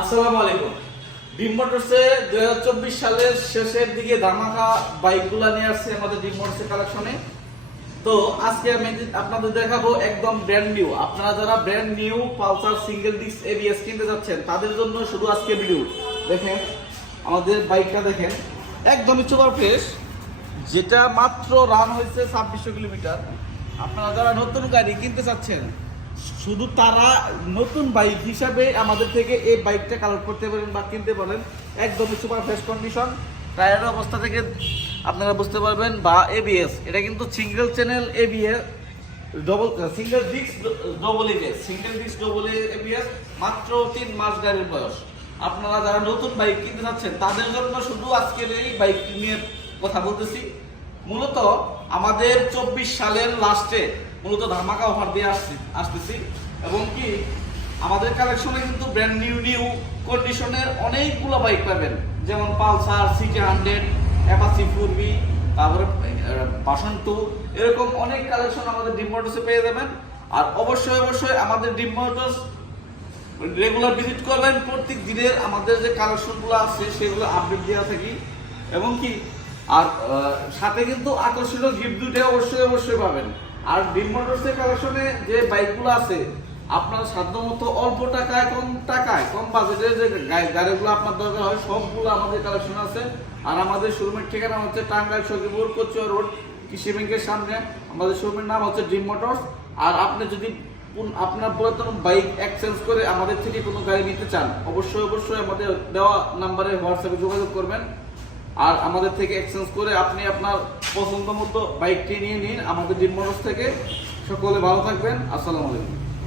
আসসালামু আলাইকুম। ডিম মোটরসে 2024 সালের শেষের দিকে ধামাকা বাইকগুলো নিয়ে আসছে আমাদের ডিম মোটরসের কালেকশনে। তো আজকে আমি আপনাদের দেখাবো একদম ব্র্যান্ড নিউ। আপনারা যারা brand new Pulsar single disc ABS কিনতে যাচ্ছেন তাদের জন্য শুধু আজকে ভিডিও। দেখেন আমাদের বাইকটা, দেখেন একদমই সুপার ফ্রেশ, যেটা মাত্র রান হয়েছে 2600 কিলোমিটার। আপনারা যারা নতুন গাড়ি কিনতে চাচ্ছেন শুধু তারা নতুন বাইক হিসাবে আমাদের থেকে এই বাইকটা কালেক্ট করতে পারেন বা কিনতে পারেন। একদমই সুপার ফ্রেশ কন্ডিশন, টায়ারের অবস্থা থেকে আপনারা বুঝতে পারবেন। বা এবিএস, এটা কিন্তু single channel ABS, single disc double ABS, মাত্র 3 মাস গাড়ির বয়স। আপনারা যারা নতুন বাইক কিনতে চাচ্ছেন তাদের জন্য শুধু আজকের এই বাইক নিয়ে কথা বলতেছি। মূলত আমাদের 24 সালের লাস্টে মূলত ধামাকা অফার দিয়ে আসতেছি এবং কি আমাদের কালেকশনে কিন্তু ব্র্যান্ড নিউ কন্ডিশনের অনেকগুলো বাইক পাবেন, যেমন পালসার, সিটি 100, অ্যাপাচি 4V, তারপরে পাশন 2, এরকম অনেক কালেকশন আমাদের ডিম মোটরসে পেয়ে যাবেন। আর অবশ্যই আমাদের ডিম মোটরস রেগুলার ভিজিট করবেন। প্রত্যেক দিনের আমাদের যে কালেকশনগুলো আছে সেগুলো আপডেট দেওয়া থাকি এবং কি আর সাথে কিন্তু আকর্ষণীয় গিফট দুটো অবশ্যই পাবেন। আর ডিম মোটরসের কালেকশনে যে বাইকগুলো আছে আপনার সাধ্যমতো অল্প টাকায় কম বাজেটের যে গাড়িগুলো আপনার দরকার হয় সবগুলো আমাদের কালেকশন আছে। আর আমাদের শোরুমের ঠিকানা হচ্ছে টাঙ্গাইল সখীপুর কচুয়া রোড, কৃষি ব্যাংকের সামনে। আমাদের শোরুমের নাম হচ্ছে ডিম মোটরস। আর আপনি যদি আপনার পুরাতন বাইক এক্সচেঞ্জ করে আমাদের থেকে কোনো গাড়ি নিতে চান অবশ্যই আমাদের দেওয়া নাম্বারে হোয়াটসঅ্যাপে যোগাযোগ করবেন। আর আমাদের থেকে এক্সচেঞ্জ করে আপনি আপনার পছন্দ মতো বাইকটি নিয়ে নিন আমাদের ডিম মোটরস থেকে। সকলে ভালো থাকবেন। আসসালামু আলাইকুম।